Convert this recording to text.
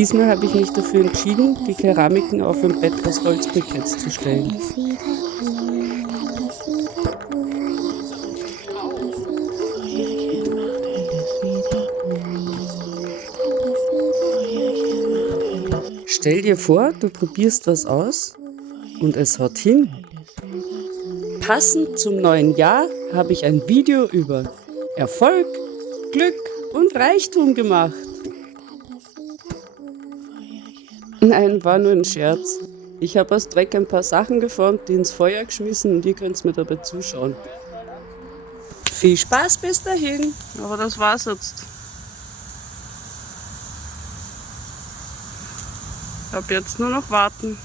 Diesmal habe ich mich dafür entschieden, die Keramiken auf ein Bett aus Holzbriketts zu stellen. Stell dir vor, du probierst was aus und es haut hin. Passend zum neuen Jahr habe ich ein Video über Erfolg, Glück und Reichtum gemacht. Nein, war nur ein Scherz. Ich habe aus Dreck ein paar Sachen geformt, die ins Feuer geschmissen und ihr könnt mir dabei zuschauen. Viel Spaß bis dahin, aber das war's jetzt. Ab jetzt nur noch warten.